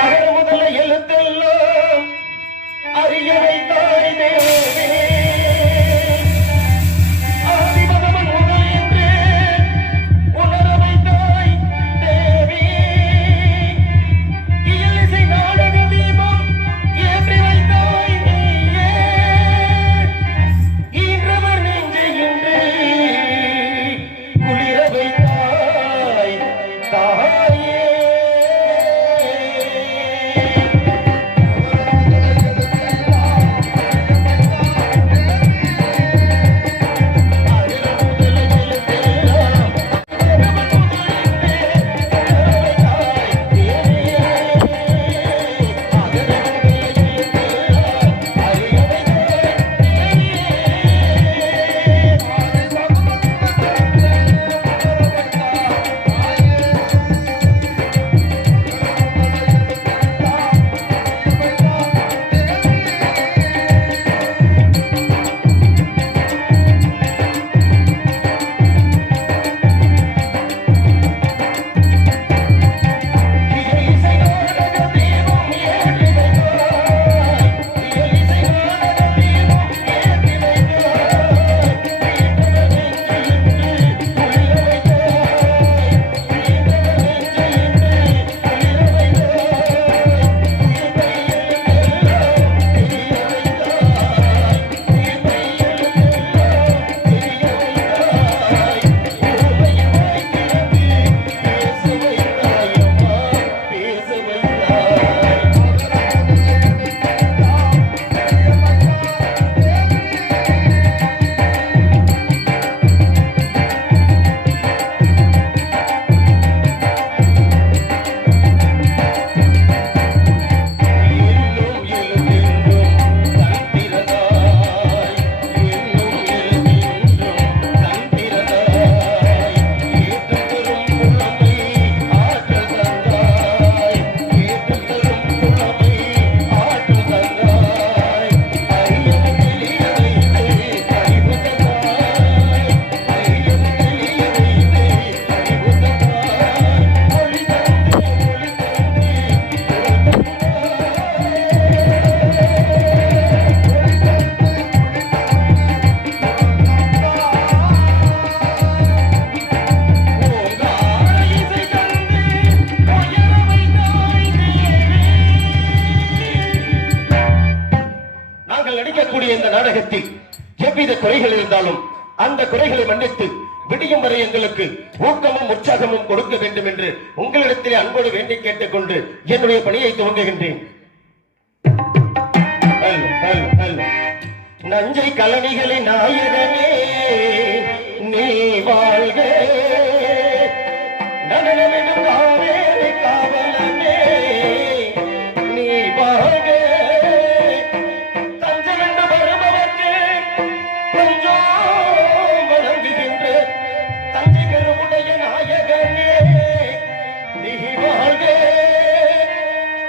அகர முதல எழுத்தெல்லாம் அறிய வைத்தாய் தேவே. ஆதிபகவன் முதல் என்று உணர வைத்தாய் தேவி. இயலிசை நாடக தீபம் ஏற்றி வைத்தாய் நீயே. ஈன்றவர் நெஞ்சு இன்று குளிர வைத்தாய் தாயே. இந்த நாடகத்தில் எவ்வித குறைகள் இருந்தாலும் அந்த குறைகளை மன்னித்து விடியும் வரை எங்களுக்கு ஊக்கமும் உற்சாகமும் கொடுக்க வேண்டும் என்று உங்களிடத்திலே அன்போடு வேண்டி கேட்டுக்கொண்டு என்னுடைய பணியை துவங்குகின்றேன். நஞ்சை கலனிகளின் நாயகமே நீ வாழ்க. நடனமெனும் காவேரி காவலமே நீ வாழ்க.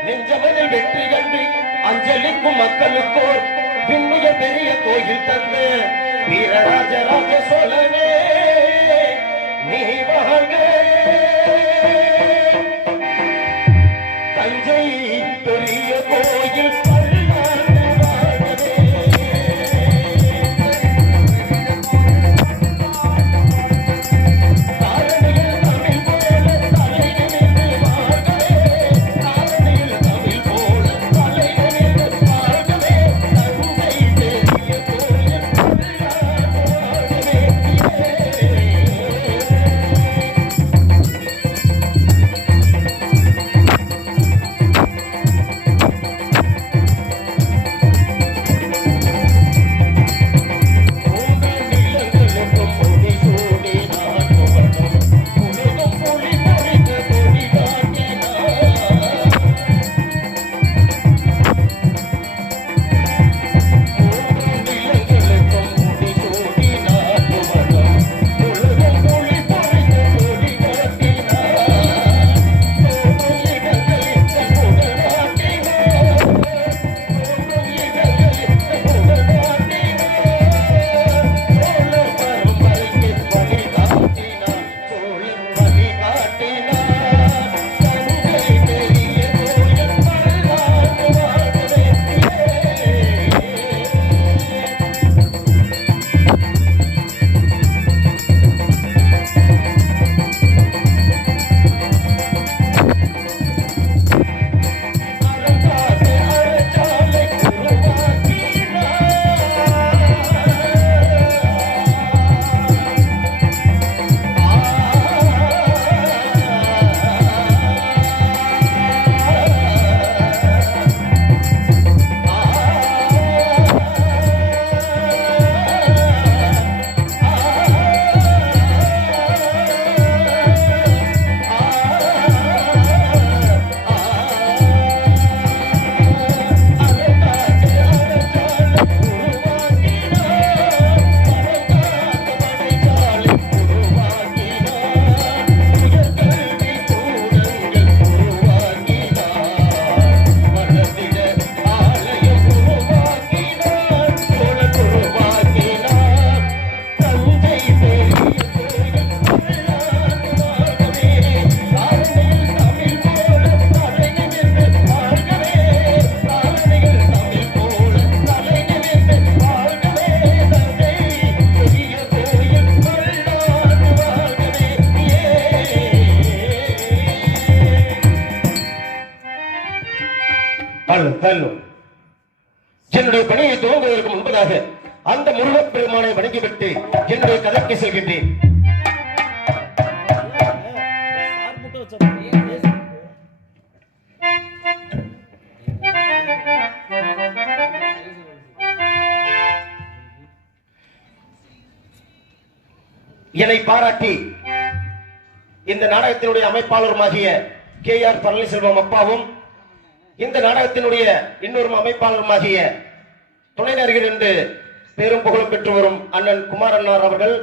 நெஞ்சமதில் வெற்றி கண்டு அஞ்சலிக்கும் மக்களுக்கோர் பின்னுய பெரிய கோயில் தந்த வீரராஜராஜ சோழனே நீ வாழ்க. தஞ்சை பெரிய கோயில் என்னுடைய பணியை துவங்குவதற்கு முன்பதாக அந்த முருகப்பெருமானை வணங்கிவிட்டு என்னுடைய கதைக்கு செல்கின்றேன். என்னை பாராட்டி இந்த நாடகத்தினுடைய அமைப்பாளருமாகிய KR பழனிசெல்வம் அப்பாவும் இந்த நாடகத்தினுடைய இன்னொரு அமைப்பாளருமாகிய துணை நடிகர் என்று பெரும் புகழும் பெற்று வரும் அண்ணன் குமாரண்ணார் அவர்கள்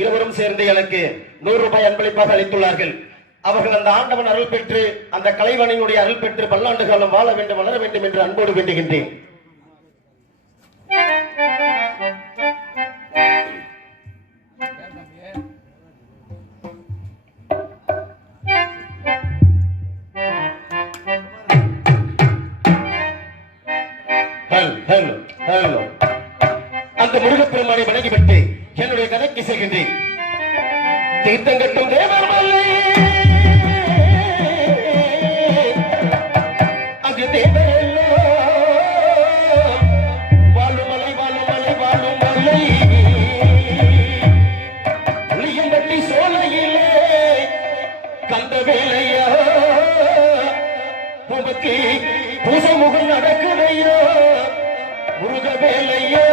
இருவரும் சேர்ந்து எனக்கு 100 ரூபாய் அன்பளிப்பாக அளித்துள்ளார்கள். அவர்கள் அந்த ஆண்டவன் அருள் பெற்று அந்த கலைவனினுடைய அருள் பெற்று பல்லாண்டு காலம் வாழ வேண்டும், வளர வேண்டும் என்று அன்போடு வேண்டுகின்றேன். அந்த முருகப்பெருமானை வணங்கிவிட்டு என்னுடைய கதைக்கு செல்கின்றேன். தீர்த்தங்கட்டும் தேவமலை அங்கு தேவரெல்லாம் வாழுமலை வாழுமலை வாழுமலை புளியம்பட்டி சோலையிலே கந்த வேலையா உமக்கு பூசை முகம் நடக்குதையா முருக வேலையா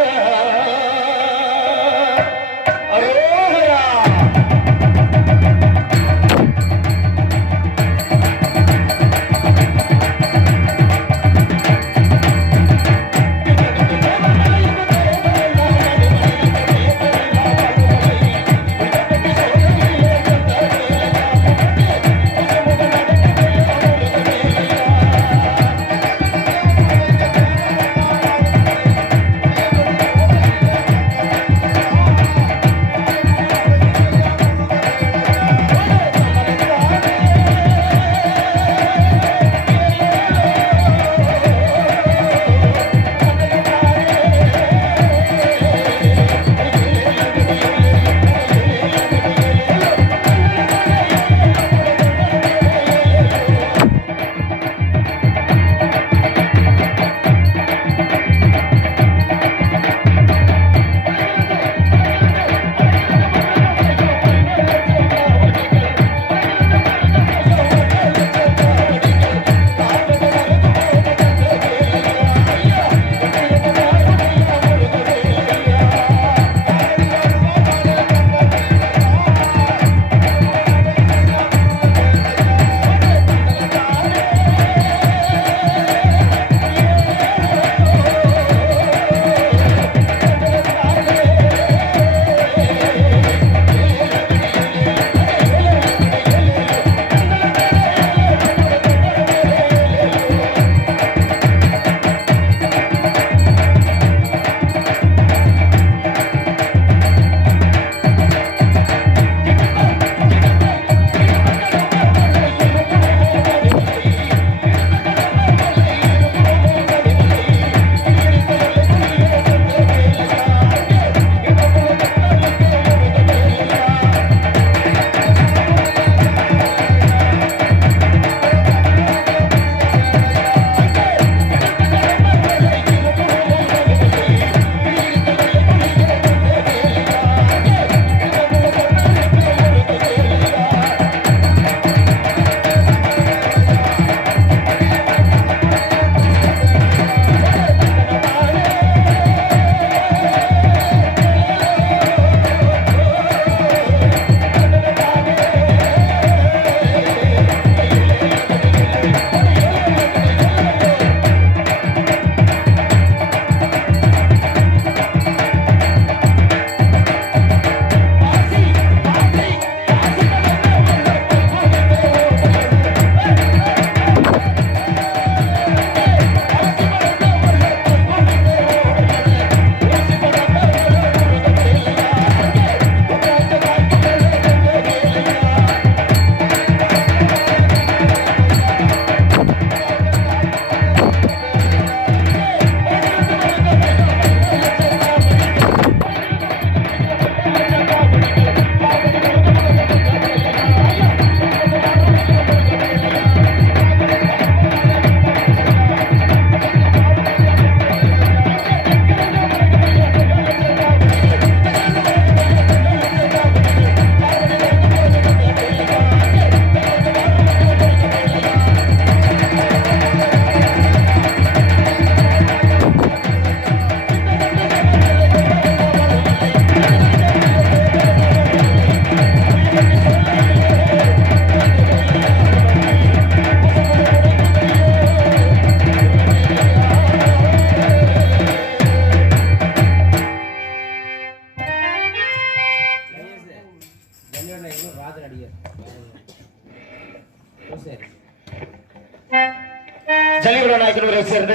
ஜலிபுர நாயக்கனூரை சேர்ந்த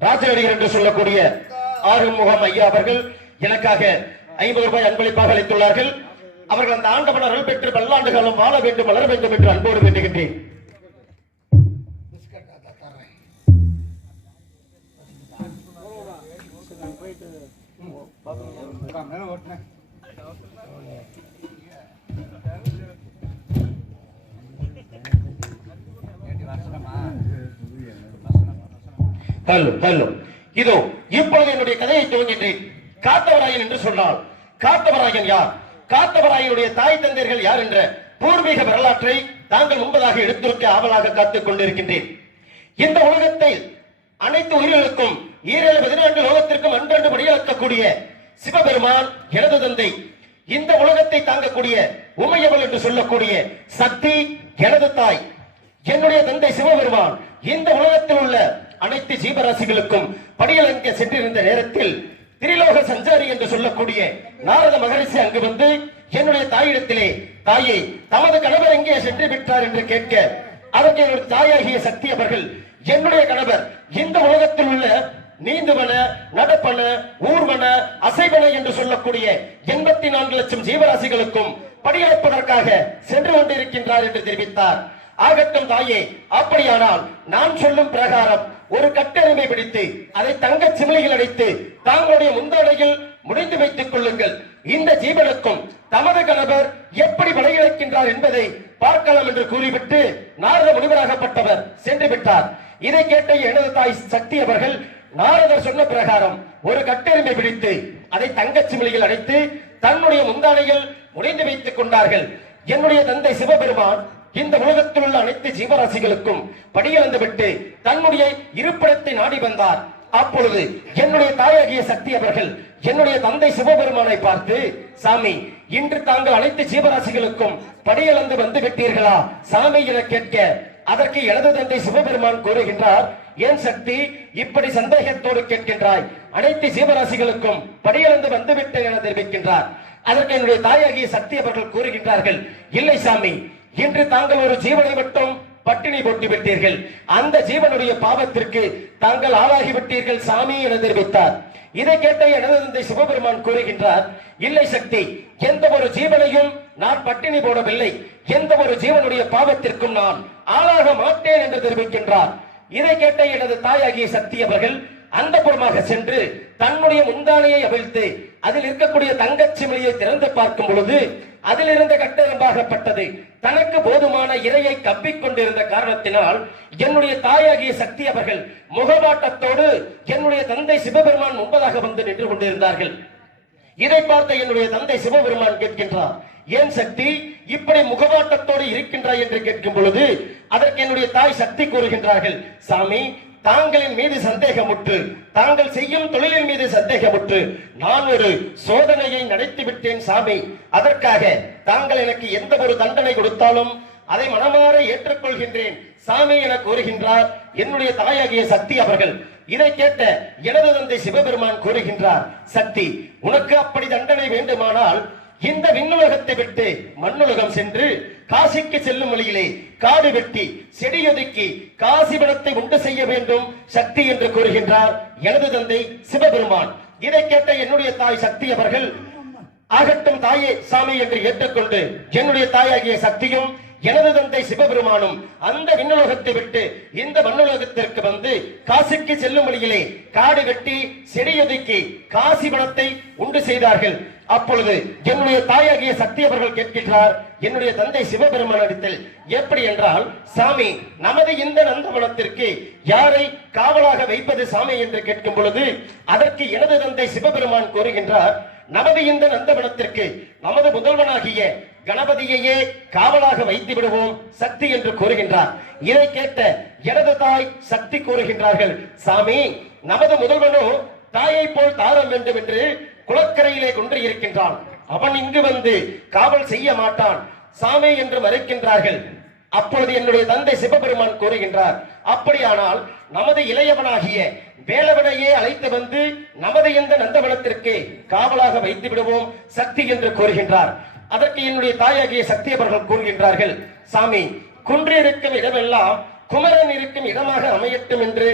ராஜநடிகர் என்று சொல்லக்கூடிய ஆறுமுகம் ஐயா அவர்கள் எனக்காக 50 ரூபாய் அன்பளிப்பாக அளித்துள்ளார்கள். அவர்கள் அந்த ஆண்டவன் அருள் பெற்று பல்லாண்டு காலம் வாழ வேண்டும், வளர வேண்டும் என்று அன்போடு வேண்டுகின்றேன். இதோ இப்பொழுது என்னுடைய கதையை துவங்கின்றேன். காத்தவராயன் என்று சொன்னால் காத்தவராயன் யார், காத்தவராயனுடைய தாய் தந்தையர்கள் யார் என்ற பூர்வீக வரலாற்றை தாங்கள் முன்பதாக எடுத்திருக்க ஆவலாக காத்துக் கொண்டிருக்கின்றேன். இந்த உலகத்தை அனைத்து உயிர்களுக்கும் 14 லோகத்திற்கும் அன்றன்று படியளக்கக்கூடிய சிவபெருமான் எனது தந்தை. இந்த உலகத்தை தாங்கக்கூடிய உமையவள் என்று சொல்லக்கூடிய சக்தி எனது தாய். என்னுடைய தந்தை சிவபெருமான் இந்த உலகத்தில் உள்ள அனைத்து ஜீவராசிகளுக்கும் படியலங்க சென்றிருந்த நேரத்தில் திரிலோக சஞ்சாரி என்று சொல்லக்கூடிய நாரத மகரிஷி அங்கு வந்து என்னுடைய தாயிடத்திலே, தாயே தமது கணவர் எங்கே சென்று விட்டார் என்று கேட்க, அதற்கு என்னுடைய தாயாகிய சக்தி அவர்கள், என்னுடைய கணவர் இந்த உலகத்தில் உள்ள நீந்துவன, நடப்பன, ஊர்வன, அசைவன என்று சொல்லக்கூடிய 84 லட்சம் ஜீவராசிகளுக்கும் படியளப்பதற்காக சென்று கொண்டிருக்கின்றார் என்று தெரிவித்தார். ஆகட்டும் தாயே, அப்படியானால் நான் சொல்லும் பிரகாரம் ஒரு கட்டெருமை பிடித்து அதை தங்க சிமிழிகள் அடைத்து தாங்களுடைய முந்தாடையில் முடிந்து வைத்துக் கொள்ளுங்கள். இந்த ஜீவனுக்கும் தமது கணவர் எப்படி படையளிக்கின்றார் என்பதை பார்க்கலாம் என்று கூறிவிட்டு நாரத முனிவராகப்பட்டவர் சென்று விட்டார். இதை கேட்ட எனது தாய் சக்தி அவர்கள் நாரதர் சொன்ன பிரகாரம் ஒரு கட்டெருமை பிடித்து அதை தங்க சிமிழிகள் அடைத்து தன்னுடைய முந்தாடையில் முடிந்து வைத்துக் கொண்டார்கள். என்னுடைய தந்தை சிவபெருமான் இந்த உலகத்தில் உள்ள அனைத்து ஜீவராசிகளுக்கும் படியளந்து விட்டு தன்னுடைய இருப்பிடத்தை நாடி வந்தார். அப்பொழுது என்னுடைய தாயாகிய சக்தி அவர்கள் என்னுடைய தந்தை சிவபெருமானை பார்த்து, சாமி இன்று தாங்கள் அனைத்து ஜீவராசிகளுக்கும் படியளந்து வந்து விட்டீர்களா சாமி என கேட்க, அதற்கு எனது தந்தை சிவபெருமான் கூறுகின்றார், ஏன் சக்தி இப்படி சந்தேகத்தோடு கேட்கின்றாய், அனைத்து ஜீவராசிகளுக்கும் படியளந்து வந்துவிட்டேன் என தெரிவிக்கின்றார். அதற்கு என்னுடைய தாயாகிய சக்தி அவர்கள் கூறுகின்றார்கள், இல்லை சாமி, இன்று தாங்கள் ஒரு ஜீவனை மட்டும் பட்டினி போட்டு விட்டீர்கள், அந்த ஜீவனுடைய பாவத்திற்கு தாங்கள் ஆளாகிவிட்டீர்கள் சாமி என தெரிவித்தார். இதை கேட்ட எனது தந்தை சிவபெருமான் கூறுகின்றார், இல்லை சக்தி, எந்த ஒரு ஜீவனையும் நான் பட்டினி போடவில்லை, எந்த ஒரு ஜீவனுடைய பாவத்திற்கும் நான் ஆளாக மாட்டேன் என்று தெரிவிக்கின்றார். இதை கேட்ட எனது தாயாகிய சக்தி அவர்கள் அந்த புறமாக சென்று தன்னுடைய முந்தானையை அவிழ்த்து அதில் இருக்கக்கூடிய தங்கச்சிமிழியை திறந்து பார்க்கும் பொழுது அதில் இருந்த கட்டெரும்பாகப்பட்டது தனக்கு போதுமான இரையை கப்பிக் கொண்டிருந்த காரணத்தினால் என்னுடைய தாயாகிய சக்தி அவர்கள் முகவாட்டத்தோடு என்னுடைய தந்தை சிவபெருமான் முன்பதாக வந்து நின்று கொண்டிருந்தார்கள். இதை பார்த்த என்னுடைய தந்தை சிவபெருமான் கேட்கின்றார், ஏன் சக்தி இப்படி முகவாட்டத்தோடு இருக்கின்றாய் என்று கேட்கும் பொழுது அதற்கு என்னுடைய தாய் சக்தி கூறுகின்றார்கள், சாமி தாங்களின் மீது சந்தேகமுற்று, தாங்கள் செய்யும் தொழிலின் மீது சந்தேகமுற்று நான் ஒரு சோதனையை நடத்தி விட்டேன் சாமி. அதற்காக தாங்கள் எனக்கு எந்த ஒரு தண்டனை கொடுத்தாலும் அதை மனமாற ஏற்றுக்கொள்கின்றேன் சாமி என கூறுகின்றார் என்னுடைய தாயாகிய சக்தி அவர்கள். இதை கேட்ட எனது தந்தை சிவபெருமான் கூறுகின்றார், சக்தி உனக்கு அப்படி தண்டனை வேண்டுமானால் இந்த விண்ணுலகத்தை விட்டு மண்ணுலகம் சென்று காசிக்கு செல்லும் வழியிலே காடு வெட்டி செடியொதுக்கி காசிபடத்தை உண்டு செய்ய வேண்டும் சக்தி என்று கூறுகின்றார் எனது தந்தை சிவபெருமான். இதை கேட்ட என்னுடைய தாய் சக்தி அவர்கள், ஆகட்டும் தாயே சாமி என்று ஏற்றுக்கொண்டு என்னுடைய தாயாகிய சக்தியும் எனது தந்தை சிவபெருமானும் அந்த விண்ணுலகத்தை விட்டு இந்த மண்ணுலகத்திற்கு வந்து காசிக்கு செல்லும் வழியிலே காடு வெட்டி செடியொதுக்கி காசிபடத்தை உண்டு செய்தார்கள். அப்பொழுது என்னுடைய தாயாகிய சக்தி அவர்கள் கேட்கின்றார் என்னுடைய தந்தை சிவபெருமானிடத்தில், எப்படி என்றால் சாமி நமது இந்த நந்தவனத்திற்கு யாரை காவலாக வைப்பது சாமி என்று கேட்கும் பொழுது அதற்கு எனது தந்தை சிவபெருமான் கூறுகின்றார், நமது இந்த நந்தவனத்திற்கு நமது முதல்வனாகிய கணபதியையே காவலாக வைத்து விடுவோம் சக்தி என்று கூறுகின்றார். இதை கேட்ட எனது தாய் சக்தி கூறுகின்றார்கள், சாமி நமது முதல்வனோ தாயை போல் தாரம் வேண்டும் என்று குளக்கரையிலே கொண்டு இருக்கின்றான், அவன் இங்கு வந்து காவல் செய்ய மாட்டான் சாமி என்று மறுக்கின்றார்கள். அப்பொழுது என்னுடைய தந்தை சிவபெருமான் கூறுகின்றார், அப்படியானால் நமது இளையவனாகிய வேலவனையே அழைத்து வந்து நமது இந்த நந்தவனத்திற்கு காவலாக வைத்து விடுவோம் சக்தி என்று கூறுகின்றார். அதற்கு என்னுடைய தாயாகிய சக்தி அவர்கள் கூறுகின்றார்கள், சாமி குன்று இருக்கும் இடமெல்லாம் குமரன் இருக்கும் இடமாக அமையட்டும் என்று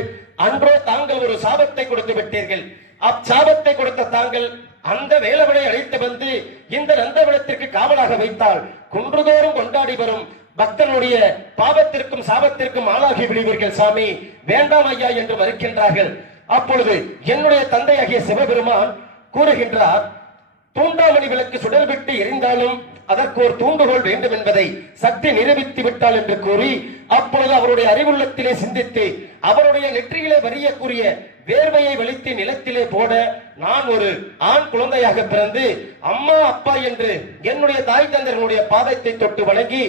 அன்றோ தாங்கள் ஒரு சாபத்தை கொடுத்து விட்டீர்கள். அச்சாபத்தை கொடுத்த தாங்கள் அந்த வேலவனை அழைத்து வந்து இந்த நந்தவனத்திற்கு காவலாக வைத்தால் குன்றுதோறும் கொண்டாடி வரும் பக்தனுடைய பாவத்திற்கும் சாபத்திற்கும் ஆளாகி விடுவீர்கள் சாமி, வேண்டாம் ஐயா என்று மறுக்கின்றார்கள். அப்பொழுது என்னுடைய தந்தையாகிய சிவபெருமான் கூறுகின்றார், தூண்டாமணி விளக்கு சுடர் விட்டு எரிந்தாலும் அதற்கு ஒரு தூண்டுகோல் வேண்டும் என்பதை சக்தி நிரூபித்து விட்டாள் என்று கூறி, அப்பொழுது அவருடைய அறிவுள்ளத்திலே சிந்தித்து அவருடைய நெற்றியிலே வரியக்கூடிய வேர்வையை வலித்து நிலத்திலே போட நான் ஒரு ஆண் குழந்தையாக பிறந்து அம்மா அப்பா என்று என்னுடைய தாய் தந்தையர்களுடைய பாதத்தை தொட்டு வணங்கி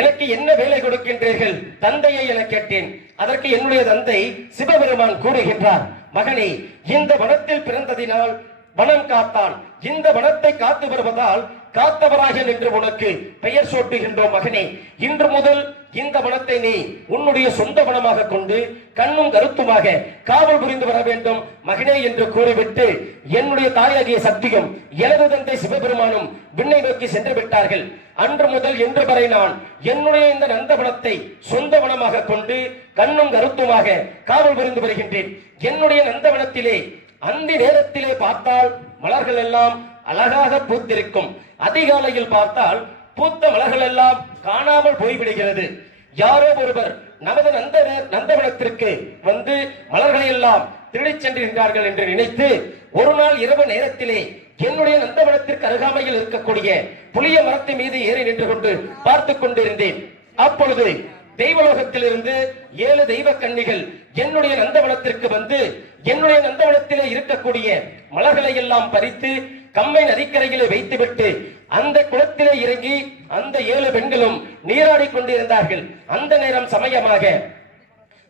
எனக்கு என்ன வேலை கொடுக்கின்றீர்கள் தந்தையை என கேட்டேன். அதற்கு என்னுடைய தந்தை சிவபெருமான் கூறுகின்றார், மகனே, இந்த வனத்தில் பிறந்ததினால் வனம் காத்தான், இந்த வனத்தை காத்து வருவதால் காத்தவராக என்று உனக்கு பெயர் சூட்டுகின்றோம். மகனே, இன்று முதல் இந்த வனத்தை நீ உன்னுடைய சொந்த வனமாக கொண்டு கண்ணும் கருத்துமாக காவல் புரிந்து வர வேண்டும் மகனே என்று கூறிவிட்டு என்னுடைய தாயாகிய சக்தியும் எனது தந்தை சிவபெருமானும் விண்ணை நோக்கி சென்று விட்டார்கள். அன்று முதல் இன்று வரை நான் என்னுடைய இந்த நந்தவனத்தை சொந்த வனமாக கொண்டு கண்ணும் கருத்துமாக காவல் புரிந்து வருகின்றேன். என்னுடைய நந்தவனத்திலே அந்தி நேரத்திலே பார்த்தால் மலர்கள் எல்லாம் அழகாக பூத்திருக்கும். அதிகாலையில் பார்த்தால் பூத்த மலர்கள் எல்லாம் காணாமல் போய்விடுகிறது. யாரோ ஒருவர் நமது நந்தவனத்திற்கு வந்து மலர்களை எல்லாம் திருடிச் சென்றிருக்கிறார்கள் என்று நினைத்து ஒரு நாள் இரவு நேரத்திலே என்னுடைய நந்தவனத்திற்கு அருகாமையில் இருக்கக்கூடிய புளிய மரத்தின் மீது ஏறி நின்று கொண்டு பார்த்துக் கொண்டிருந்தேன். அப்பொழுது தெய்வலோகத்திலிருந்து 7 தெய்வ கன்னிகள் என்னுடைய நந்தவனத்திற்கு வந்து என்னுடைய நந்தவனத்திலே இருக்கக்கூடிய மலர்களை எல்லாம் பறித்து கம்மை நதிக்கரையிலே வைத்துவிட்டு அந்த குளத்திலே இறங்கி அந்த 7 பெண்களும் நீராடி கொண்டிருந்தார்கள். அந்த நேரம் சமயமாக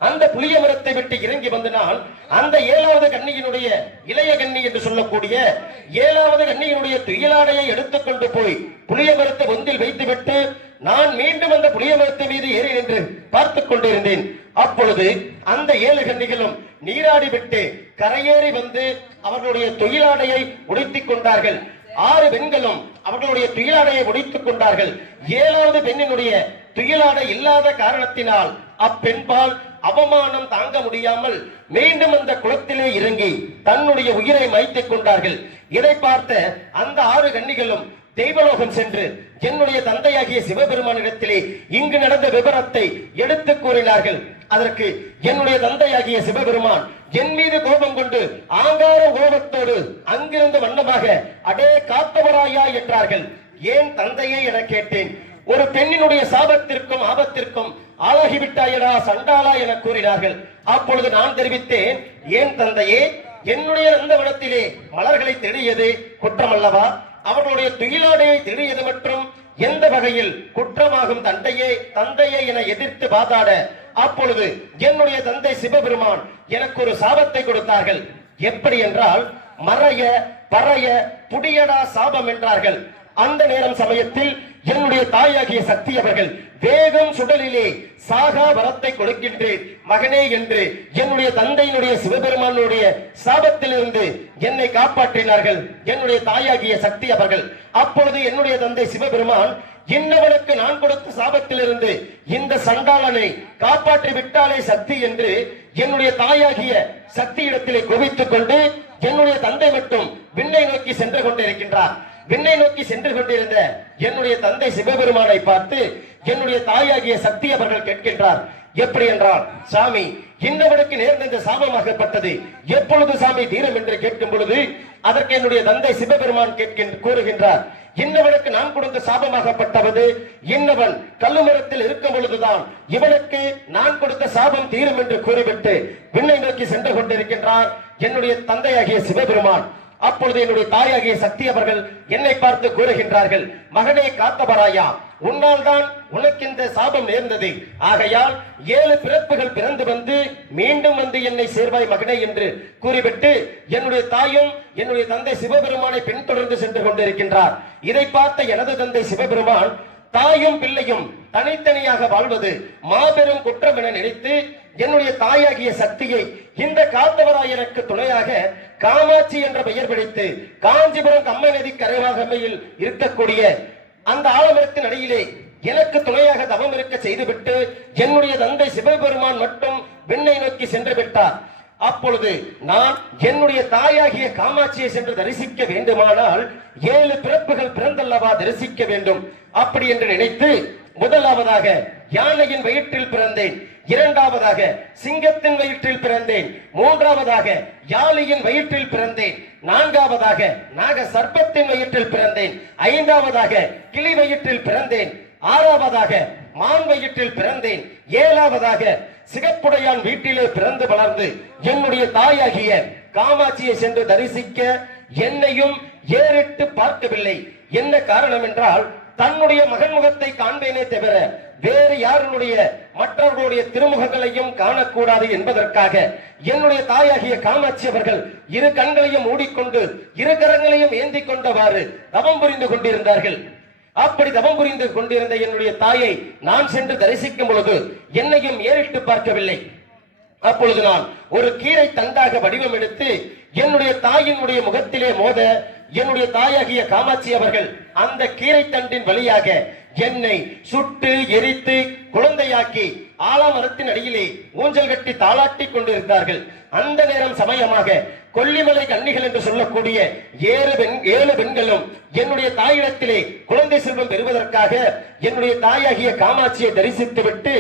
அந்த புளிய மரத்தை விட்டு இறங்கி வந்து நான் அந்த 7வது கன்னியினுடைய இளைய கன்னி என்று சொல்லக்கூடிய 7வது கன்னியினுடைய துயிலாடையை எடுத்துக்கொண்டு போய் புளிய மரத்தை ஒன்றில் வைத்துவிட்டு நான் மீண்டும் அந்த புளிய மரத்தை மீது ஏறி நின்று பார்த்துக் கொண்டிருந்தேன். அப்பொழுது அந்த 7 கன்னிகளும் நீராடி விட்டு கரையேறி வந்து அவர்களுடைய துயிலாடையை உடுத்திக் கொண்டார்கள். 6 பெண்களும் அவர்களுடைய துயிலாடையை உடைத்துக் கொண்டார்கள். 7வது பெண்ணினுடைய துயிலாடை இல்லாத காரணத்தினால் அப்பெண்பால் அவமானம் தாங்க முடியாமல் மீண்டும் அந்த குளத்திலே இறங்கி தன்னுடைய உயிரை மாய்த்துக் கொண்டார்கள். இதை பார்த்த அந்த 6 கன்னிகளும் தெய்வலோகம் சென்று என்னுடைய தந்தையாகிய சிவபெருமானிடத்திலே இங்கு நடந்த விவரத்தை எடுத்து கூறினார்கள். அதற்கு என்னுடைய தந்தையாகிய சிவபெருமான் என் மீது கோபம் கொண்டு ஆங்கார கோபத்தோடு அங்கிருந்து வண்ணமாக அடே காத்தவராயா என்றார்கள். ஏன் தந்தையே என கேட்டேன். ஒரு பெண்ணினுடைய சாபத்திற்கும் ஆபத்திற்கும் ஆளாகிவிட்டாயடா சண்டாளா என கூறினார்கள். அப்பொழுது நான் தெரிவித்தேன், ஏன் தந்தையே, என்னுடைய நந்தவனத்திலே மலர்களை தேடியது குற்றமல்லவா? அவர்களுடைய துயிலாடையை திருடியது மற்றும் எந்த வகையில் குற்றமாகும் தந்தையே என எதிர்த்து வாதாட அப்பொழுது என்னுடைய தந்தை சிவபெருமான் எனக்கு ஒரு சாபத்தை கொடுத்தார்கள். எப்படி என்றால், மறைய பறைய புடியடா சாபம் என்றார்கள். அந்த நேரம் சமயத்தில் என்னுடைய தாயாகிய சக்தி அவர்கள் வேகம் சுடலிலே சாகா வரத்தை கொடுக்கின்றேன் மகனே என்று என்னுடைய தந்தையினுடைய சிவபெருமானுடைய சாபத்திலிருந்து என்னை காப்பாற்றினார்கள் என்னுடைய தாயாகிய சக்தி அவர்கள். அப்பொழுது என்னுடைய தந்தை சிவபெருமான் இன்னவனுக்கு நான் கொடுத்த சாபத்திலிருந்து இந்த சண்டாளனை காப்பாற்றி விட்டாலே சக்தி என்று என்னுடைய தாயாகிய சக்தி இடத்திலே குவித்துக் கொண்டு என்னுடைய தந்தை மட்டும் விண்ணை நோக்கி சென்று கொண்டிருக்கின்றார். விண்ணை நோக்கி சென்று கொண்டிருந்த என்னுடைய தந்தை சிவபெருமானை பார்த்து என்னுடைய தாயாகிய சக்தி அவர்கள் கேட்கின்றார், எப்படி என்றால், சாமி, இன்னவனுக்கு நேர்ந்த இந்த சாபமாகப்பட்டது எப்பொழுது சாமி தீரம் என்று கேட்கும் பொழுது அதற்கு என்னுடைய தந்தை சிவபெருமான் கூறுகின்றார், இன்னவனுக்கு நான் கொடுத்த சாபமாகப்பட்டது இன்னவன் கல்லுமரத்தில் இருக்கும் பொழுதுதான் இவனுக்கு நான் கொடுத்த சாபம் தீரும் என்று கூறிவிட்டு விண்ணை நோக்கி சென்று கொண்டிருக்கின்றார் என்னுடைய தந்தையாகிய சிவபெருமான். அப்பொழுது என்னுடைய தாயாகிய சக்தி அவர்கள் என்னை பார்த்து கூறுகின்றார்கள், மகனே காத்தவராயா, உன்னால் தான் உனக்கு இந்த சாபம் நேர்ந்தது. ஆகையால் 7 பிறப்புகள் பிறந்து வந்து மீண்டும் வந்து என்னை சேர்வாய் மகனே என்று கூறிவிட்டு என்னுடைய தாயும் என்னுடைய தந்தை சிவபெருமானை பின்தொடர்ந்து சென்று கொண்டிருக்கின்றார். இதை பார்த்த எனது தந்தை சிவபெருமான் தாயும் பிள்ளையும் தனித்தனியாக வாழ்வது மாபெரும் குற்றம் என நினைத்து என்னுடைய தாயாகிய சக்தியை இந்த காத்தவராயனுக்கு துணையாக காமாட்சி என்ற பெயர் பிடித்து காஞ்சிபுரம் கம்மை நதி கரைவாகமையில் இருக்கக்கூடிய அந்த ஆலமரத்தின் அடியிலே எனக்கு துணையாக தவம் இருக்க செய்துவிட்டு என்னுடைய தந்தை சிவபெருமான் மட்டும் விண்ணை நோக்கி சென்று விட்டார். அப்பொழுது நான் என்னுடைய தாயாகிய காமாட்சியை சென்று தரிசிக்க வேண்டுமானால் 7 பிறப்புகள் பிறந்தல்லவா தரிசிக்க வேண்டும். அப்படி என்று நினைத்து முதலாவதாக யானையின் வயிற்றில் பிறந்தேன், இரண்டாவதாக சிங்கத்தின் வயிற்றில் பிறந்தேன், மூன்றாவதாக யாளியின் வயிற்றில் பிறந்தேன், நான்காவதாக நாக சர்ப்பத்தின் வயிற்றில் பிறந்தேன், ஐந்தாவதாக கிளி வயிற்றில் பிறந்தேன், ஆறாவதாக மான் வயிற்றில் பிறந்தேன், ஏழாவதாக சிகப்புடையான் வீட்டிலே பிறந்து வளர்ந்து என்னுடைய தாயாகிய காமாட்சியை சென்று தரிசிக்க என்னையும் ஏறிட்டு பார்க்கவில்லை. என்ன காரணம் என்றால், தன்னுடைய மகன் முகத்தை காண்பேனே தவிர வேறு யாருடைய மற்றவர்களுடைய திருமுகங்களையும் காணக்கூடாது என்பதற்காக என்னுடைய தாயாகிய காமாட்சி அவர்கள் 2 கண்களையும் மூடிக்கொண்டு 2 கரங்களையும் ஏந்தி கொண்டவாறு தவம் புரிந்து கொண்டிருந்தார்கள். அப்படி தவம் புரிந்து கொண்டிருந்த என்னுடைய தாயை நான் சென்று தரிசிக்கும் பொழுது என்னையும் ஏறிட்டு பார்க்கவில்லை. அப்பொழுது நான் ஒரு கீரை தண்டாக வடிவம் எடுத்து என்னுடைய தாயினுடைய முகத்திலே மோத என்னுடைய தாயாகிய காமாட்சி அவர்கள் அந்த கீரை தண்டின் வழியாக என்னை சுட்டு எரித்து குழந்தையாக்கி ஆலமரத்தின் அடியிலே ஊஞ்சல் கட்டி தாளாட்டி கொண்டிருந்தார்கள். அந்த நேரம் சமயமாக கொல்லிமலை கன்னிகள் என்று சொல்லக்கூடிய 7 பெண்களும் என்னுடைய தாயிடத்திலே குழந்தை செல்வம் பெறுவதற்காக என்னுடைய தாயாகிய காமாட்சியை தரிசித்து விட்டு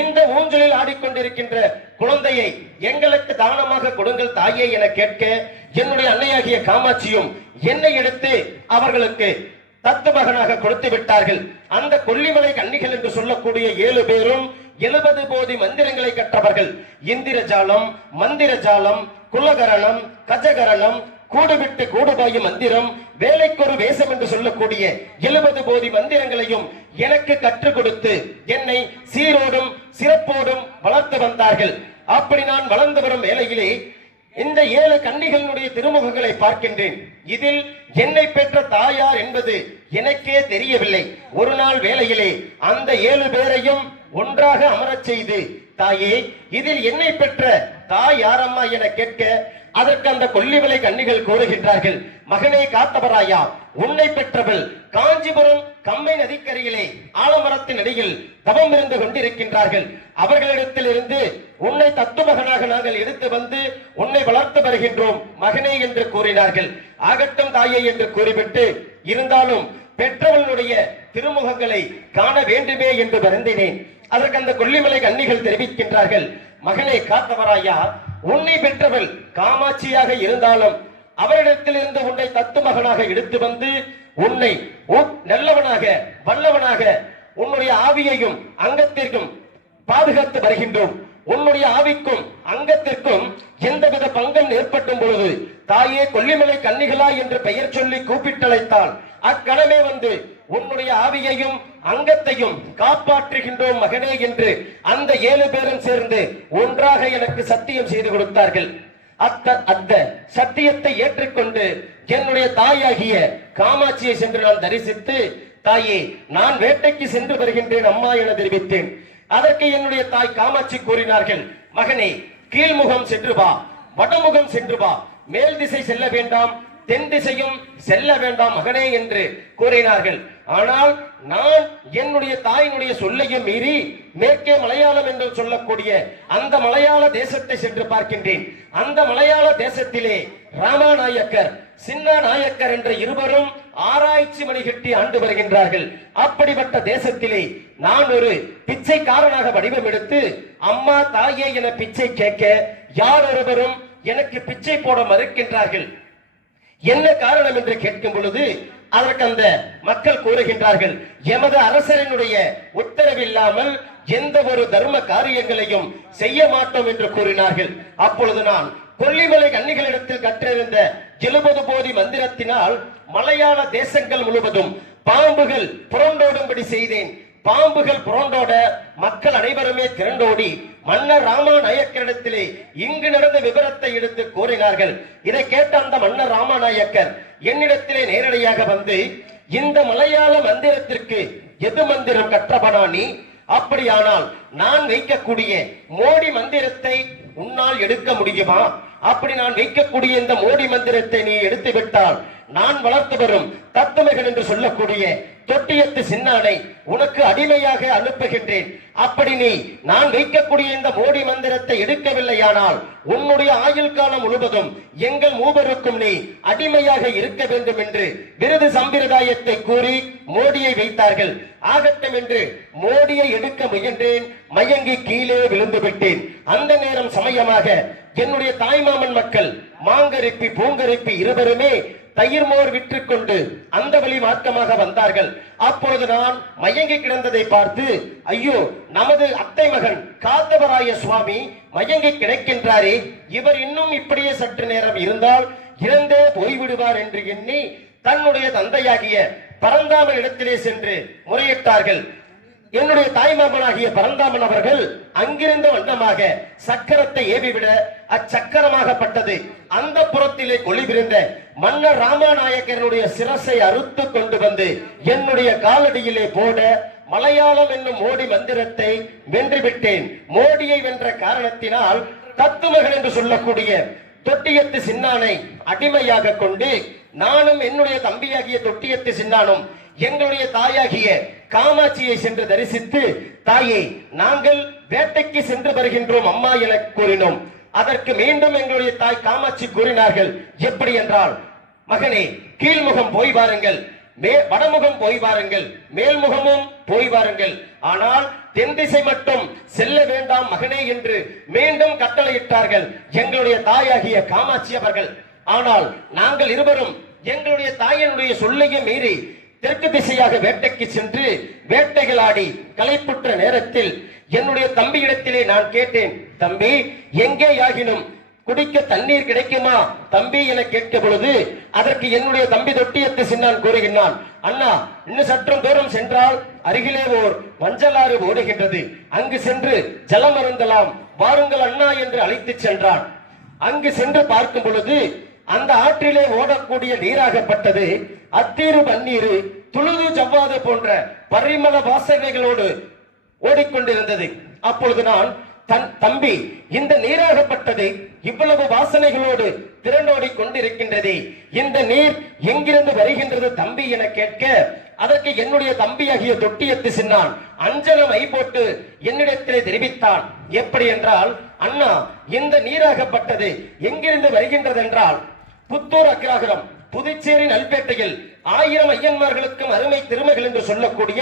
இந்த ஊஞ்சலில் ஆடிக்கொண்டிருக்கின்ற குழந்தையை எங்களுக்கு தானமாக கொடுங்கள் தாயே என கேட்க என்னுடைய அன்னையாகிய காமாட்சியும் என்னை எடுத்து அவர்களுக்கு தத்து மகனாக கொடுத்து விட்டார்கள். அந்த கொல்லிமலை கன்னிகள் என்று சொல்லக்கூடிய 7 பேரும் 70 போதி மந்திரங்களை கற்றவர்கள். இந்திரஜாலம், மந்திரஜாலம், குலகரணம், கஜகரணம், கூடுவிட்டு கூடுபாய மந்திரம், வேலைக்கொரு வேஷம் என்று சொல்லக்கூடிய 70 போதி மந்திரங்களையும் எனக்கு கற்றுக் கொடுத்து என்னை சீரோடும் சிறப்போடும் வளர்த்து வந்தார்கள். அப்படி நான் வளர்ந்து வரும் வேளையிலே இந்த 7 கன்னிகளுடைய திருமுகங்களை பார்க்கின்றேன். இதில் என்னை பெற்ற தாயார் என்பது எனக்கே தெரியவில்லை. ஒரு நாள் வேளையிலே அந்த 7 பேரையும் ஒன்றாக அமரச் செய்து, தாயே இதில் என்னை பெற்ற தாய் யாரம்மா என கேட்க அதற்கு அந்த கொல்லிமலை கன்னிகள் கூறுகின்றார்கள், மகனே காத்தவராயா, உன்னை பெற்றவள் காஞ்சிபுரம் கம்மை நதிக்கரையிலே ஆலமரத்தின் அடியில் தவம் இருந்து கொண்டிருக்கின்றார்கள். அவர்களிடத்தில் இருந்து உன்னை தத்து மகனாக நாங்கள் எடுத்து வந்து உன்னை வளர்த்து வருகின்றோம் மகனே என்று கூறினார்கள். ஆகட்டும் தாயே என்று கூறிவிட்டு, இருந்தாலும் பெற்றவளுடைய திருமுகங்களை காண வேண்டுமே என்று வருந்தினேன். அதற்கு அந்த கொல்லிமலை கன்னிகள் தெரிவிக்கின்றார்கள், மகனே காத்தவராயா, உன்னை பெற்றவள் காமாட்சியாக இருந்தாலும் அவரிடத்திலிருந்து உன்னை தத்து மகனாக எடுத்து வந்து உன்னை நல்லவனாக வல்லவனாக உன்னுடைய ஆவியையும் அங்கத்திற்கும் பாதுகாத்து வருகின்றோம். உன்னுடைய ஆவிக்கும் அங்கத்திற்கும் எந்தவித பங்கம் ஏற்பட்டும் பொழுது தாயே கொல்லிமலை கன்னிகளா என்று பெயர் சொல்லி கூப்பிட்டழைத்தால் அக்கணமே வந்து உன்னுடைய ஆவியையும் அங்கத்தையும் காப்பாற்றுகின்றோம் மகனே என்று அந்த 7 பேரும் சேர்ந்து ஒன்றாக எனக்கு சத்தியம் செய்து கொடுத்தார்கள். அந்த சத்தியத்தை ஏற்றுக்கொண்டு என்னுடைய தாயாகிய காமாட்சியை சென்று நான் தரிசித்து, தாயே நான் வேட்டைக்கு சென்று வருகின்றேன் அம்மா என தெரிவித்தேன். அதற்கு என்னுடைய தாய் காமாட்சி கூறினார்கள், மகனே கீழ்முகம் சென்று வா, வடமுகம் சென்று வா, மேல் திசை செல்ல வேண்டாம், தென் திசையும் செல்ல வேண்டாம் மகனே என்று கூறினார்கள். ஆனால் நான் என்னுடைய தாயினுடைய சொல்லையும் மீறி மேற்கே மலையாளம் என்று சொல்லக்கூடிய அந்த மலையாள தேசத்தை சென்று பார்க்கின்றேன். அந்த மலையாள தேசத்திலே ராமாநாயக்கர், சின்ன நாயக்கர் என்ற இருவரும் ஆராய்ச்சி மணிகட்டி ஆண்டு வருகின்றார்கள். அப்படிப்பட்ட தேசத்திலே நான் ஒரு பிச்சைக்காரனாக வடிவம் எடுத்து அம்மா தாயே என பிச்சை கேட்க யார் ஒருவரும் எனக்கு பிச்சை போட மறுக்கின்றார்கள். என்ன காரணம் என்று கேட்கும் பொழுது அதற்கு அந்த மக்கள் கூறுகின்றார்கள், எமது அரசரினுடைய உத்தரவில்லாமல் எந்த ஒரு தர்ம காரியங்களையும் செய்ய மாட்டோம் என்று கூறினார்கள். அப்பொழுது நான் கொல்லிமலை கன்னிகளிடத்தில் கற்றிருந்த 70 போதி மந்திரத்தினால் மலையாள தேசங்கள் முழுவதும் பாம்புகள் புரண்டோடும்படி செய்தேன். பாம்புகள் புரண்டோட மக்கள் அனைவருமே திரண்டோடி மன்னர் ராமநாயக்கரிடத்திலே இங்கு நடந்த விவரத்தை எடுத்து கூறினார்கள். இதை கேட்ட அந்த மன்னர் ராமநாயக்கர் என்னிடத்திலே நேரடியாக வந்து, இந்த மலையாள மந்திரத்திற்கு எது மந்திரம் கற்றபனா நீ? அப்படியானால் நான் வைக்கக்கூடிய மோடி மந்திரத்தை உன்னால் எடுக்க முடியுமா? அப்படி நான் வைக்கக்கூடிய இந்த மோடி மந்திரத்தை நீ எடுத்து விட்டால் நான் வளர்த்து வரும் தத்துமகன் என்று சொல்லக்கூடிய தொட்டியத்து சின்னானை உனக்கு அடிமையாக அனுப்புகின்றேன். அப்படி நீ நான் வைக்கக்கூடிய இந்த மோடி மந்திரத்தை எடுக்கவில்லையானால் உன்னுடைய ஆயுள் காலம் முழுவதும் எங்கள் மூவருக்கும் நீ அடிமையாக இருக்க வேண்டும் என்று விருது சம்பிரதாயத்தை கூறி மோடியை வைத்தார்கள். ஆகட்டும் என்று மோடியை எடுக்க முயன்றேன். மயங்கி கீழே விழுந்து விட்டேன். அந்த நேரம் சமயமாக என்னுடைய தாய்மாமன் மக்கள் மாங்கரிப்பி பூங்கரிப்பி இருவருமே தயிர் மோர் விற்றுக் கொண்டு அந்த வழி மார்க்கமாக வந்தார்கள். அப்பொழுது நான் மயங்கி கிடந்ததை பார்த்து, ஐயோ, நமது அத்தை மகன் காத்தவராய சுவாமி மயங்கி கிடக்கின்றாரே, இவர் இன்னும் இப்படியே சற்று நேரம் இருந்தால் இறந்தே போய்விடுவார் என்று எண்ணி தன்னுடைய தந்தையாகிய பரந்தாமன் இடத்திலே சென்று முறையிட்டார்கள். என்னுடைய தாய்மாமனாகிய பரந்தாமன் அவர்கள் அங்கிருந்த வண்ணமாக சக்கரத்தை ஏவிவிட அச்சக்கரமாகப்பட்டது அந்த புறத்திலே கொளிவிருந்த மன்னர் ராமநாயக்கருடைய சிரசை அறுத்து கொண்டு வந்து என்னுடைய காலடியிலே போட மலையாளம் என்னும் மோடி மந்திரத்தை வென்றுவிட்டேன். மோடியை வென்ற காரணத்தினால் தத்துமகன் என்று சொல்லக்கூடிய தொட்டியத்து சின்னானை அடிமையாக கொண்டு நானும் என்னுடைய தம்பியாகிய தொட்டியத்து சின்னானும் எங்களுடைய தாயாகிய காமாட்சியை சென்று தரிசித்து, தாயே, நாங்கள் வேட்டைக்கு சென்று வருகின்றோம் அம்மா என கூறினோம். அதற்கு மீண்டும் எங்களுடைய தாய் காமாட்சி கூறினார்கள், எப்படி என்றால், மகனே, கீழ்முகம் போய் வாருங்கள், வடமுகம் போய் வாருங்கள், மேல்முகமும் போய் வாருங்கள், ஆனால் தென் திசை மட்டும் செல்ல வேண்டாம் மகனே என்று மீண்டும் கட்டளையிட்டார்கள் எங்களுடைய தாயாகிய காமாட்சி அவர்கள். ஆனால் நாங்கள் இருவரும் எங்களுடைய தாயினுடைய சொல்லையும் மீறி தெற்கு திசையாக வேட்டைக்கு சென்று வேட்டைகள் ஆடி களைப்புற்ற நேரத்தில் என்னுடைய தம்பியிடத்திலே நான் கேட்டேன், தம்பி, எங்கே ஆகினும் குடிக்க தண்ணீர் கிடைக்குமா தம்பி என கேட்க பொழுது அதற்கு என்னுடைய தம்பி தொட்டியத்து சின்னான் கூறுகின்றான், அண்ணா, இன்னும் சற்றும் தூரம் சென்றால் அருகிலே ஓர் மஞ்சளாறு ஓடுகின்றது, அங்கு சென்று ஜலம் அருந்தலாம், வாருங்கள் அண்ணா என்று அழைத்து சென்றான். அங்கு சென்று பார்க்கும் பொழுது அந்த ஆற்றிலே ஓடக்கூடிய நீராகப்பட்டது அத்தீரு பன்னீரு துளுது ஜவ்வாது போன்ற பரிமள வாசனைகளோடு ஓடிக்கொண்டிருந்தது. அப்பொழுது நான், தம்பி, இந்த நீராகப்பட்டது இவ்வளவு வாசனைகளோடு திரண்டோடி கொண்டிருக்கின்றது, இந்த நீர் எங்கிருந்து வருகின்றது தம்பி என கேட்க அதற்கு என்னுடைய தம்பியாகிய தொட்டியத்து சின்னான் அஞ்சலம் ஐ போட்டு என்னிடத்திலே தெரிவித்தான். எப்படி என்றால், அண்ணா, இந்த நீராகப்பட்டது எங்கிருந்து வருகின்றது என்றால் புத்தூர் அக்ராகரம் புதுச்சேரி நல்பேட்டையில் 1000 ஐயன்மார்களுக்கும் அருமை திருமகள் என்று சொல்லக்கூடிய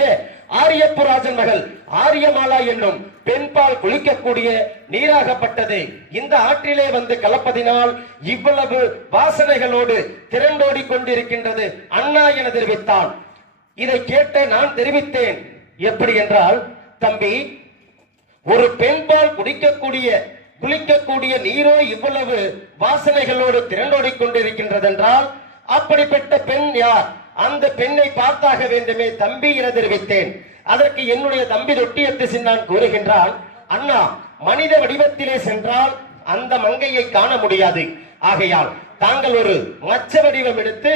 ஆரியப்புராஜன் மகள் ஆரியமாலா என்னும் பெண்பால் குளிக்கக்கூடிய நீராகப்பட்டது இந்த ஆற்றிலே வந்து கலப்பதினால் இவ்வளவு வாசனைகளோடு திரண்டோடி கொண்டிருக்கின்றது அண்ணா என தெரிவித்தான். இதை கேட்ட நான் தெரிவித்தேன், எப்படி என்றால், தம்பி, ஒரு பெண்பால் குளிக்கக்கூடிய நீரோ இவ்வளவு வாசனைகளோடு திரண்டோடி கொண்டிருக்கின்றது என்றால் அப்படிப்பட்ட பெண் யார்? அந்த பெண்ணை பார்த்தாக வேண்டுமே தம்பி என தெரிவித்தேன். அதற்கு என்னுடைய தம்பி தொட்டியத்து சின்னான் கூறுகின்றான், அண்ணா, மனித வடிவத்திலே சென்றால் அந்த மங்கையை காண முடியாது, ஆகையால் தாங்கள் ஒரு மச்ச வடிவம் எடுத்து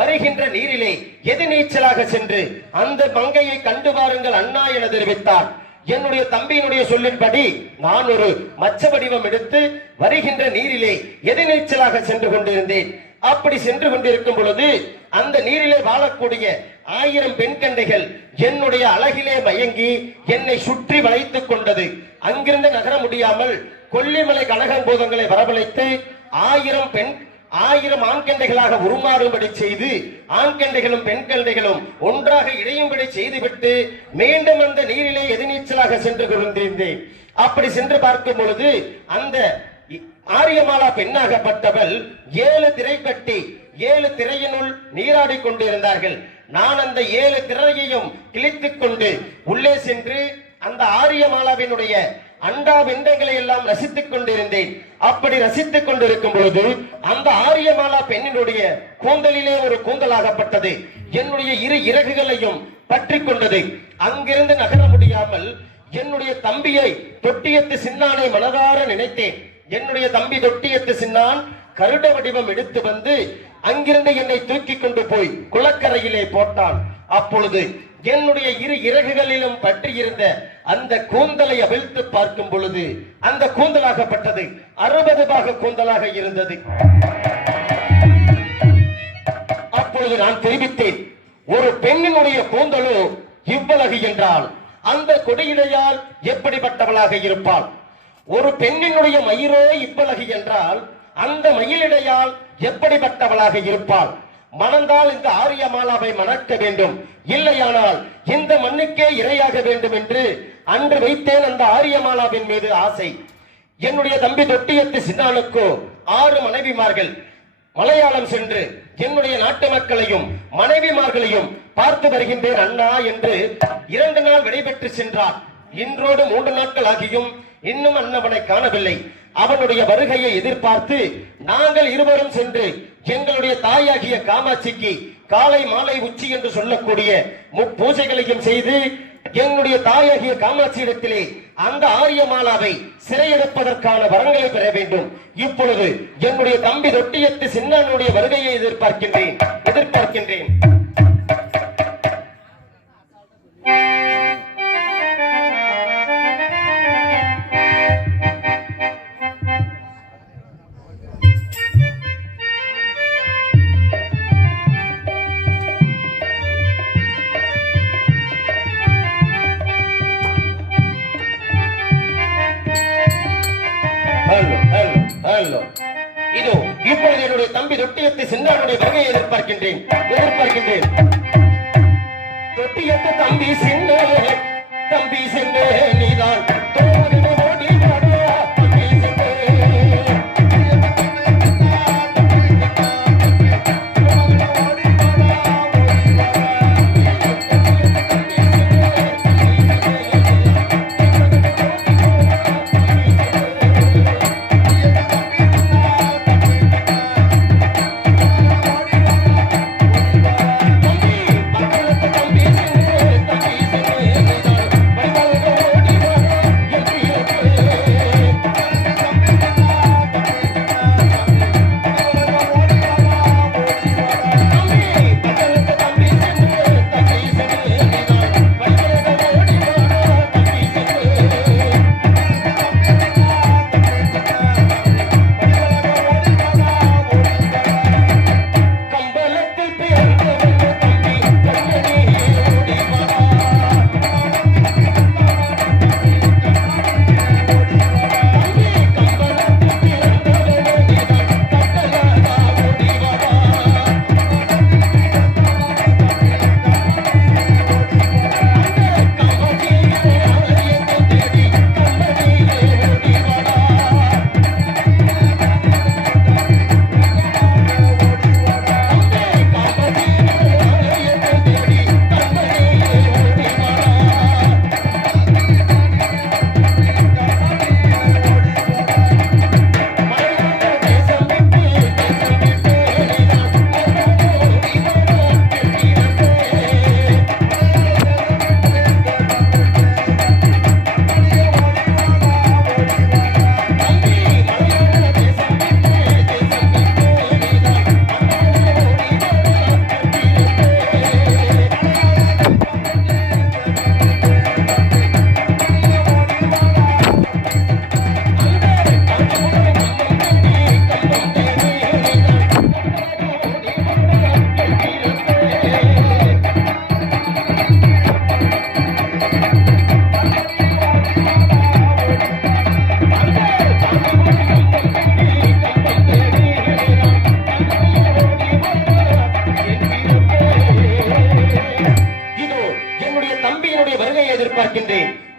வருகின்ற நீரிலே எதிர்நீச்சலாக சென்று அந்த மங்கையை கண்டு வாருங்கள் அண்ணா என தெரிவித்தார். என்னுடைய தம்பியினுடைய சொல்லின்படி நான் ஒரு மச்ச வடிவம் எடுத்து வருகின்ற நீரிலே எதிர்நீச்சலாக சென்று கொண்டிருந்தேன். அப்படி சென்று கொண்டிருக்கும் பொழுது அந்த நீரிலே வாழக்கூடிய 1000 பெண் கண்டைகள் என்னுடைய அழகிலே மயங்கி என்னை சுற்றி வளைத்துக் கொண்டது. அங்கிருந்து நகர முடியாமல் கொல்லிமலை கனகம்பூதங்களை வரவழைத்து 1000 ஆண் கண்டைகளாக உருமாறும்படி செய்து ஆண் கண்டைகளும் பெண் கண்டைகளும் ஒன்றாக இணையும்படி செய்துவிட்டு மீண்டும் அந்த நீரிலே எதிர்நீச்சலாக சென்று கொண்டிருந்தேன். அப்படி சென்று பார்க்கும் பொழுது அந்த ஆரியமாலா பெண்ணாகப்பட்டவள் 7 திரை கட்டி 7 திரையினுள் நீராடி கொண்டிருந்தார்கள். நான் அந்த 7 திரையையும் கிழித்துக் கொண்டு உள்ளே சென்று அந்த ஆரியமாலாவினுடைய அண்டா விண்டங்களை எல்லாம் ரசித்துக் கொண்டிருந்தேன். அப்படி ரசித்துக் கொண்டிருக்கும் பொழுது அந்த ஆரியமாலா பெண்ணினுடைய கூந்தலிலே ஒரு கூந்தலாகப்பட்டது என்னுடைய 2 இறகுகளையும் பற்றி கொண்டது. அங்கிருந்து நகர முடியாமல் என்னுடைய தம்பியை தொட்டியத்து சின்னானை மனதார நினைத்தேன். என்னுடைய தம்பி தொட்டியத்து சின்னான் கருட வடிவம் எடுத்து வந்து அங்கிருந்து என்னை தூக்கி கொண்டு போய் குளக்கரையிலே போட்டான். அப்பொழுது என்னுடைய 2 இறகுகளிலும் பற்றியிருந்த அந்த கூந்தலை அவிழ்த்து பார்க்கும் பொழுது அந்த கூந்தலாகப்பட்டது 60 பாக கூந்தலாக இருந்தது. அப்பொழுது நான் தெரிவித்தேன், ஒரு பெண்ணினுடைய கூந்தலோ இவ்வளவு என்றால் அந்த கொடியிடையால் எப்படிப்பட்டவளாக இருப்பாள்? ஒரு பெண்ணினுடைய மயிரோ இவ்வளவு என்றால் அந்த மயிலிடையால் எப்படிப்பட்டவளாக இருப்பாள்? மணந்தால் இந்த ஆரியமாலாவை மணக்க வேண்டும், இல்லையானால் இந்த மண்ணுக்கே இரையாக வேண்டும் என்று அன்று வைத்தேன் அந்த ஆரியமாலாவின் மீது ஆசை. என்னுடைய தம்பி தொட்டியத்து சின்னானுக்கோ 6 மனைவிமார்கள். மலையாளம் சென்று என்னுடைய நாட்டு மக்களையும் மனைவிமார்களையும் பார்த்து வருகின்றேன் அண்ணா என்று 2 நாள் விடைபெற்று சென்றார். இன்றோடு 3 நாட்கள் ஆகியும் இன்னும் அண்ணவனை காணவில்லை. அவனுடைய வருகையை எதிர்பார்த்து நாங்கள் இருவரும் சென்று எங்களுடைய தாயாகிய காமாட்சிக்கு காலை மாலை உச்சி என்று சொல்லக்கூடிய முப்பூஜைகளையும் செய்து எங்களுடைய தாயாகிய காமாட்சி இடத்திலே அந்த ஆரியமாலாவை சிறையெடுப்பதற்கான வரங்களை பெற வேண்டும். இப்பொழுது என்னுடைய தம்பி தொட்டியத்து சின்னானுடைய வருகையை எதிர்பார்க்கின்றேன். இதோ இப்பொழுது என்னுடைய தம்பி தொட்டியத்து சின்னானுடைய வருகையை எதிர்பார்க்கின்றேன். தொட்டியத்து தம்பி சின்ன நீதான்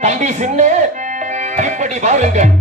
தம்பி சின்ன இப்படி வாருங்கள்.